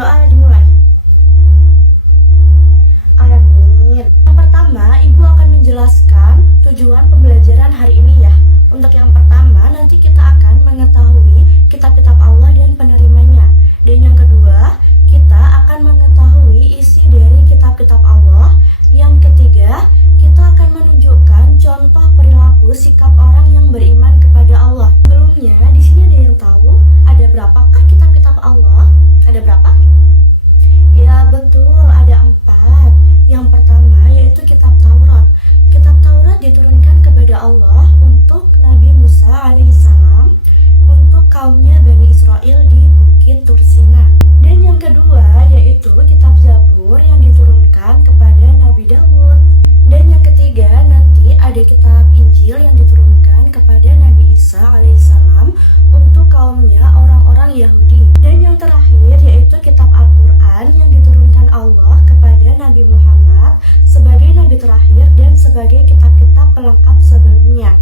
berdoa dimulai. Amin. Yang pertama, Ibu akan menjelaskan tujuan pembelajaran hari ini ya. Untuk yang pertama, nanti kita akan mengetahui kitab-kitab Allah dan penerimanya. Dan yang kedua, kita akan mengetahui isi dari kitab-kitab Allah. Yang ketiga, kita akan menunjukkan contoh perilaku sikap orang yang beriman kepada Allah. Sebelumnya, di sini ada yang tahu ada berapakah kitab-kitab Allah? Ada berapa? Ya betul, ada 4. Yang pertama yaitu kitab Taurat. Kitab Taurat diturunkan kepada Allah untuk Nabi Musa alaihissalam, untuk kaumnya Bani Israel di Bukit Tursina. Dan yang kedua yaitu kitab Zabur yang diturunkan kepada Nabi Daud. Dan yang ketiga nanti ada kitab Injil yang diturunkan kepada Nabi Isa alaihissalam untuk kaumnya orang-orang Yahudi. Dan yang terakhir yaitu kitab Al-Quran yang diturunkan Allah kepada Nabi Muhammad sebagai Nabi terakhir dan sebagai kitab-kitab pelengkap sebelumnya.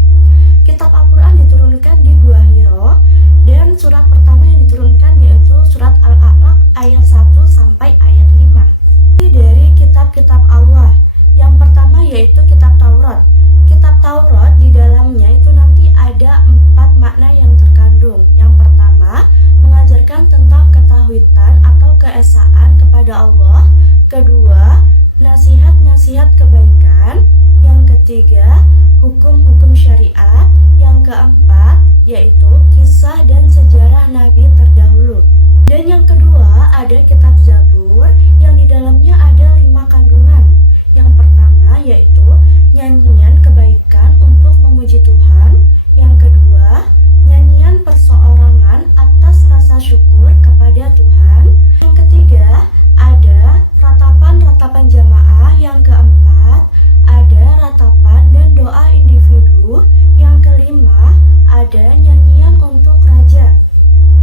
Kitab Al-Quran diturunkan di Gua Hiro, dan surat pertama yang diturunkan yaitu surat Al-A'raf ayat 1 sampai ayat 5. Dari kitab-kitab Allah, yang pertama yaitu kitab Taurat. Kitab Taurat di dalamnya itu nanti ada 4 makna yang terkandung. Yang pertama, mengajarkan tentang ketauhidan atau keesaan kepada Allah. Kedua, nasihat-nasihat kebaikan. Yang ketiga, hukum-hukum syariat. Yang keempat, yaitu kisah dan sejarah nabi terdahulu. Dan yang kedua, ada kitab Zabur yang di dalamnya ada 5 kandungan. Yang pertama yaitu nyanyian kebaikan untuk memuji Tuhan. Yang kedua, nyanyian perseorangan atas rasa syukur kepada Tuhan. Yang ketiga, ada ratapan-ratapan jamaah. Yang keempat, ada ratapan dan doa individu. Yang kelima, ada nyanyian untuk raja.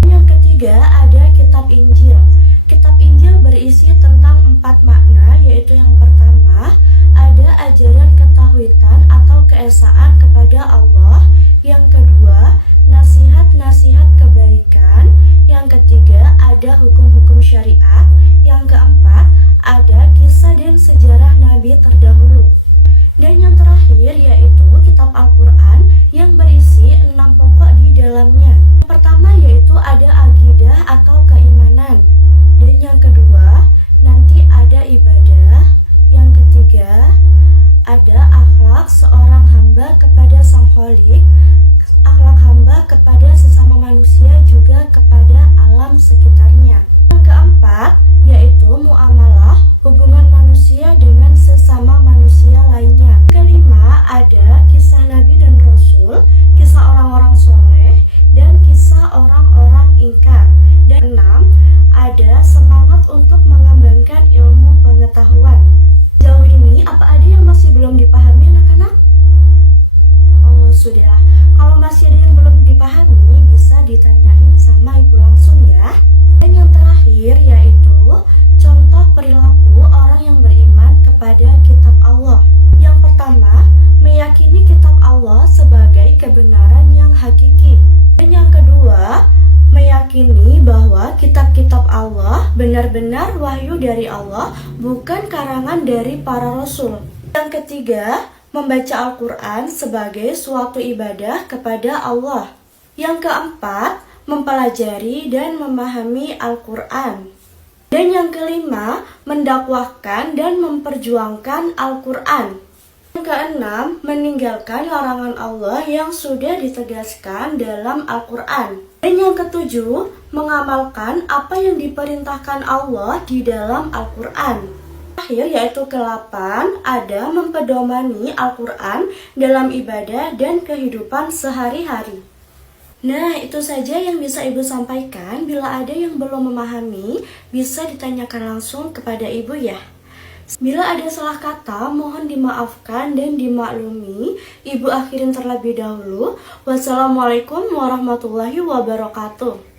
Yang ketiga, ada kitab Injil. Kitab Injil berisi tentang 4 makna, yaitu yang pertama, ada ajaran ketauhidan atau keesaan kepada Allah. Yang kedua, nasihat-nasihat kebaikan. Yang ketiga, ada hukum-hukum syariat. Yang keempat, ada kisah dan sejarah nabi terdahulu. Dan yang terakhir yaitu kitab Al-Quran yang berisi 6 pokok di dalamnya. Yang pertama yaitu ada akidah atau keimanan. Dan yang kedua nanti ada ibadah. Yang ketiga ada akhlak seorang hamba kepada Sang Kholik, akhlak hamba kepada sesama manusia juga kepada alam sekitarnya. Yang keempat yaitu muamalah, hubungan manusia dengan sesama manusia lainnya. Kelima ada kisah Nabi dan Rasul, kisah orang-orang soleh, dan kisah orang-orang ingkar. Dan 6 ada semangat untuk mengembangkan ilmu pengetahuan. Jauh ini apa ada yang masih belum dipahami anak-anak? Oh sudah, kalau masih ada yang belum dipahami bisa ditanyain sama ibu langsung ya. Dan yang terakhir yaitu contoh perilaku orang yang beriman kepada kitab Allah. Yang pertama, meyakini kitab Allah sebagai kebenaran yang hakiki. Dan yang kedua, meyakini bahwa kitab-kitab Allah benar-benar wahyu dari Allah, bukan karangan dari para rasul. Yang ketiga, membaca Al-Quran sebagai suatu ibadah kepada Allah. Yang keempat, mempelajari dan memahami Al-Quran. Dan yang kelima, mendakwahkan dan memperjuangkan Al-Quran. Yang keenam, meninggalkan larangan Allah yang sudah ditegaskan dalam Al-Quran. Dan yang ketujuh, mengamalkan apa yang diperintahkan Allah di dalam Al-Quran. Terakhir yaitu ke-8, ada mempedomani Al-Quran dalam ibadah dan kehidupan sehari-hari. Nah, itu saja yang bisa Ibu sampaikan. Bila ada yang belum memahami, bisa ditanyakan langsung kepada Ibu ya. Bila ada salah kata, mohon dimaafkan dan dimaklumi. Ibu akhirin terlebih dahulu. Wassalamualaikum warahmatullahi wabarakatuh.